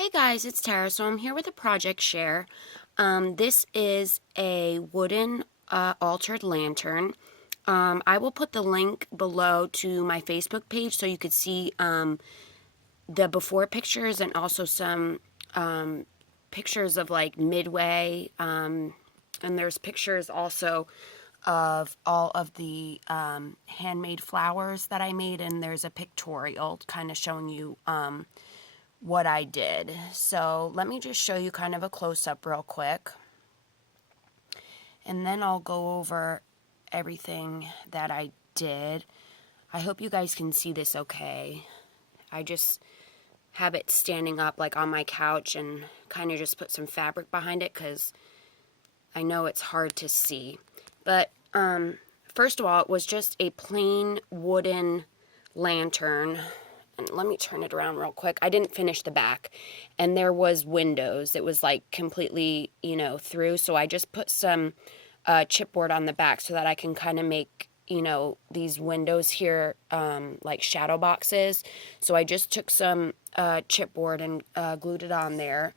Hey guys, it's Tara. So I'm here with a project share. This is a wooden altered lantern. I will put the link below to my Facebook page so you could see the before pictures and also some pictures of like midway. And there's pictures also of all of the handmade flowers that I made, and there's a pictorial kind of showing you what I did. So let me just show you kind of a close-up real quick, and then I'll go over everything that I did. I hope you guys can see this okay. I just have it standing up like on my couch and kind of just put some fabric behind it because I know it's hard to see. But first of all, it was just a plain wooden lantern. And let me turn it around real quick. I didn't finish the back, and there was windows. It was like completely, through. So I just put some chipboard on the back so that I can kind of make, these windows here like shadow boxes. So I just took some chipboard and glued it on there.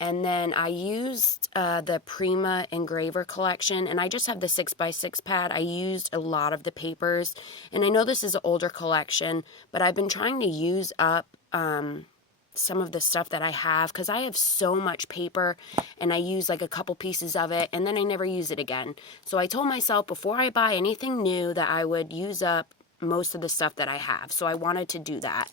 And then I used the Prima Engraver collection, and I just have the 6x6 pad. I used a lot of the papers, and I know this is an older collection, but I've been trying to use up some of the stuff that I have because I have so much paper, and I use like a couple pieces of it, and then I never use it again. So I told myself before I buy anything new that I would use up most of the stuff that I have. So I wanted to do that.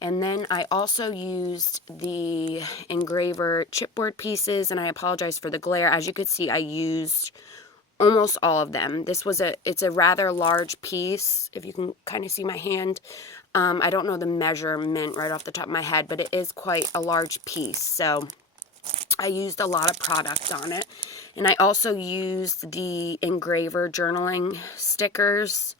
And then I also used the engraver chipboard pieces, and I apologize for the glare. As you could see, I used almost all of them. It's a rather large piece, if you can kind of see my hand. I don't know the measurement right off the top of my head, but it is quite a large piece. So I used a lot of product on it. And I also used the engraver journaling stickers.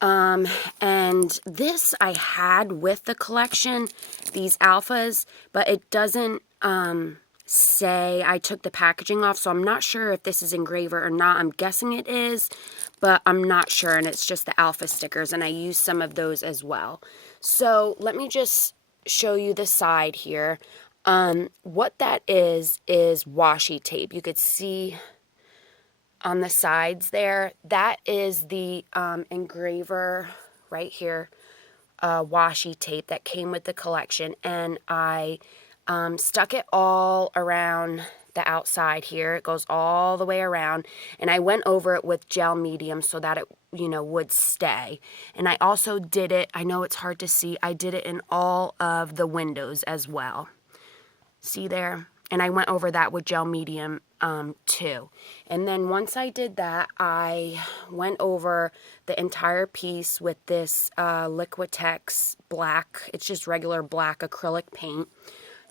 And this I had with the collection, these alphas, but it doesn't say, I took the packaging off, so I'm not sure if this is engraver or not. I'm guessing it is, but I'm not sure, and it's just the alpha stickers, and I used some of those as well. So let me just show you the side here. What that is washi tape. You could see on the sides there, that is the engraver right here, washi tape that came with the collection, and I stuck it all around the outside here. It goes all the way around, and I went over it with gel medium so that it would stay. And I also did it, I know it's hard to see, I did it in all of the windows as well. See there? And I went over that with gel medium too. And then once I did that, I went over the entire piece with this Liquitex black. It's just regular black acrylic paint.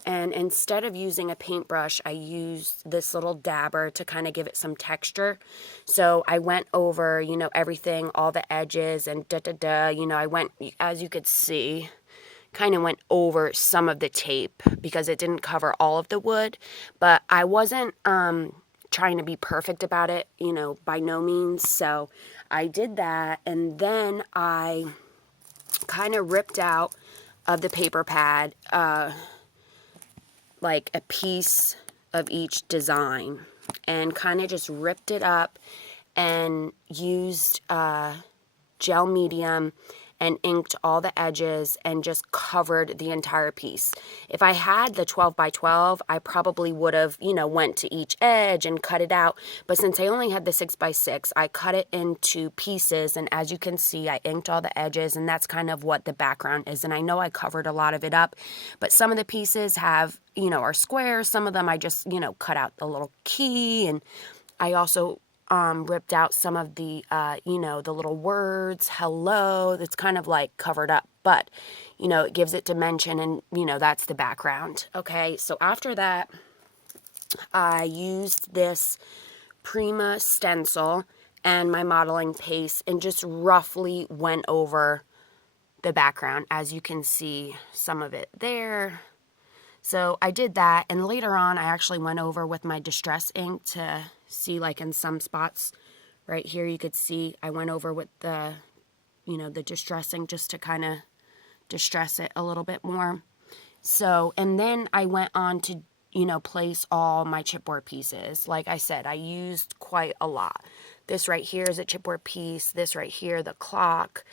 And instead of using a paintbrush, I used this little dabber to kind of give it some texture. So I went over, everything, all the edges and I went, as you could see, kind of went over some of the tape because it didn't cover all of the wood, but I wasn't trying to be perfect about it, by no means. So I did that, and then I kind of ripped out of the paper pad like a piece of each design and kind of just ripped it up and used gel medium and inked all the edges and just covered the entire piece. If I had the 12 by 12, I probably would have, went to each edge and cut it out. But since I only had the 6 by 6, I cut it into pieces. And as you can see, I inked all the edges, and that's kind of what the background is. And I know I covered a lot of it up, but some of the pieces have, are squares. Some of them I just, cut out the little key. And I also ripped out some of the, the little words, hello, that's kind of like covered up, but, it gives it dimension, and, that's the background. Okay, so after that, I used this Prima stencil and my modeling paste and just roughly went over the background. As you can see, some of it there. So I did that, and later on I actually went over with my distress ink to see, like in some spots right here you could see I went over with the, the distress ink just to kind of distress it a little bit more. So, and then I went on to, you know, place all my chipboard pieces. Like I said, I used quite a lot. This right here is a chipboard piece. This right here, the clock.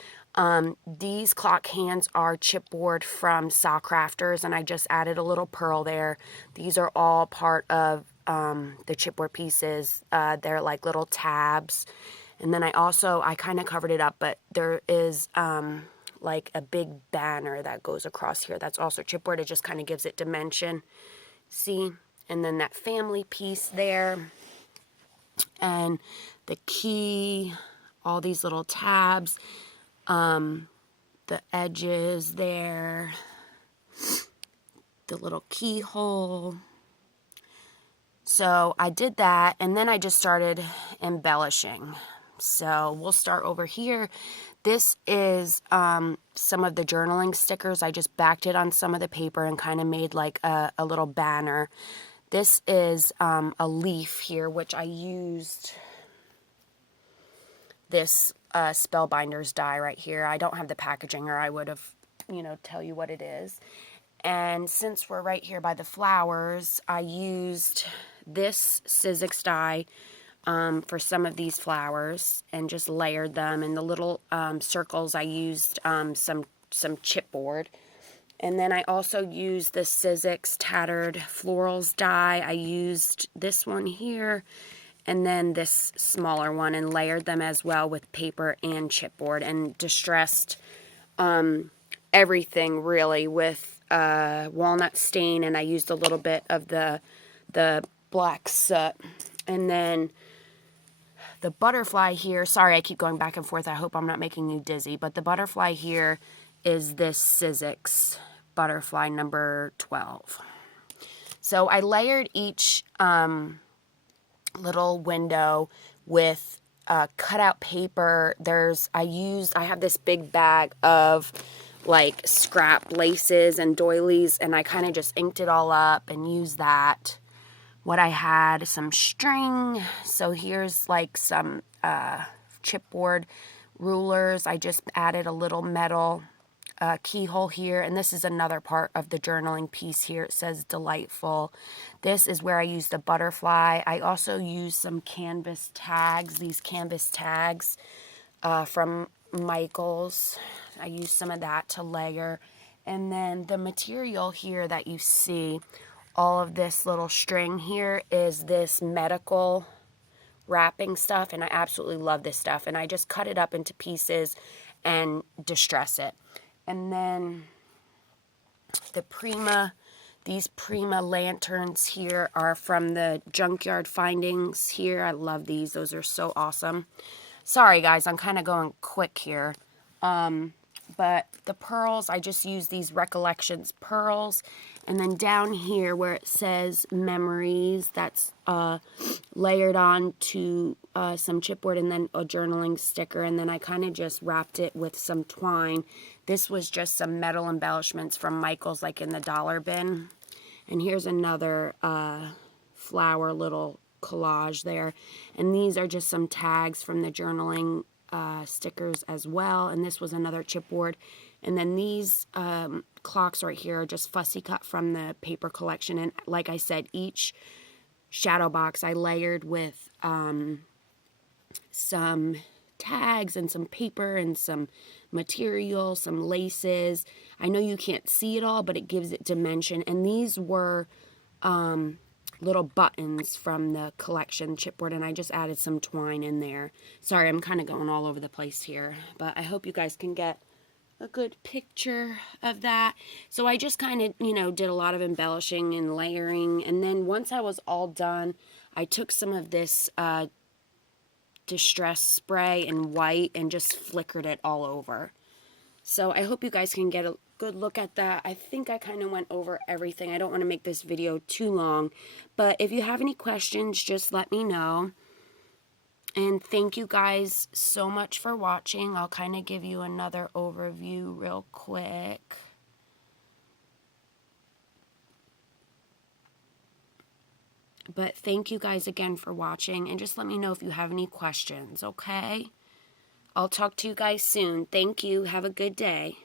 These clock hands are chipboard from Saw Crafters, and I just added a little pearl there. These are all part of the chipboard pieces. They're like little tabs. And then I kind of covered it up, but there is like a big banner that goes across here. That's also chipboard. It just kind of gives it dimension. See? And then that family piece there. And the key, all these little tabs, the edges there, the little keyhole. So I did that, and then I just started embellishing. So we'll start over here. This is some of the journaling stickers. I just backed it on some of the paper and kind of made like a little banner. This is a leaf here, which I used this Spellbinders die right here. I don't have the packaging, or I would have, you know, tell you what it is. And since we're right here by the flowers, I used this Sizzix die for some of these flowers and just layered them. In the little circles, I used some chipboard. And then I also used the Sizzix Tattered Florals die. I used this one here and then this smaller one and layered them as well with paper and chipboard and distressed everything really with walnut stain, and I used a little bit of the black soot. And then the butterfly here, sorry I keep going back and forth, I hope I'm not making you dizzy, but the butterfly here is this Sizzix butterfly number 12. So I layered each little window with cutout paper. I have this big bag of like scrap laces and doilies, and I kind of just inked it all up and used that. What I had, some string. So here's like some chipboard rulers. I just added a little metal keyhole here, and this is another part of the journaling piece here. It says delightful. This is where I used the butterfly. I also used some canvas tags, these canvas tags from Michaels. I used some of that to layer. And then the material here that you see, all of this little string here, is this medical wrapping stuff, and I absolutely love this stuff. And I just cut it up into pieces and distress it. And then these Prima lanterns here are from the Junkyard Findings here. I love these. Those are so awesome. Sorry, guys, I'm kind of going quick here. But the pearls, I just use these Recollections pearls. And then down here where it says Memories, that's layered on to some chipboard and then a journaling sticker. And then I kind of just wrapped it with some twine. This was just some metal embellishments from Michaels, like in the dollar bin. And here's another flower little collage there. And these are just some tags from the journaling stickers as well. And this was another chipboard. And then these clocks right here are just fussy cut from the paper collection. And like I said, each shadow box I layered with some tags and some paper and some material, some laces. I know you can't see it all, but it gives it dimension. And these were little buttons from the collection chipboard, and I just added some twine in there. Sorry, I'm kind of going all over the place here, but I hope you guys can get a good picture of that. So I just kind of, you know, did a lot of embellishing and layering, and then once I was all done, I took some of this distress spray in white and just flickered it all over. So I hope you guys can get a good look at that. I think I kind of went over everything. I don't want to make this video too long, but if you have any questions, just let me know. And thank you guys so much for watching. I'll kind of give you another overview real quick. But thank you guys again for watching, and just let me know if you have any questions, okay? I'll talk to you guys soon. Thank you. Have a good day.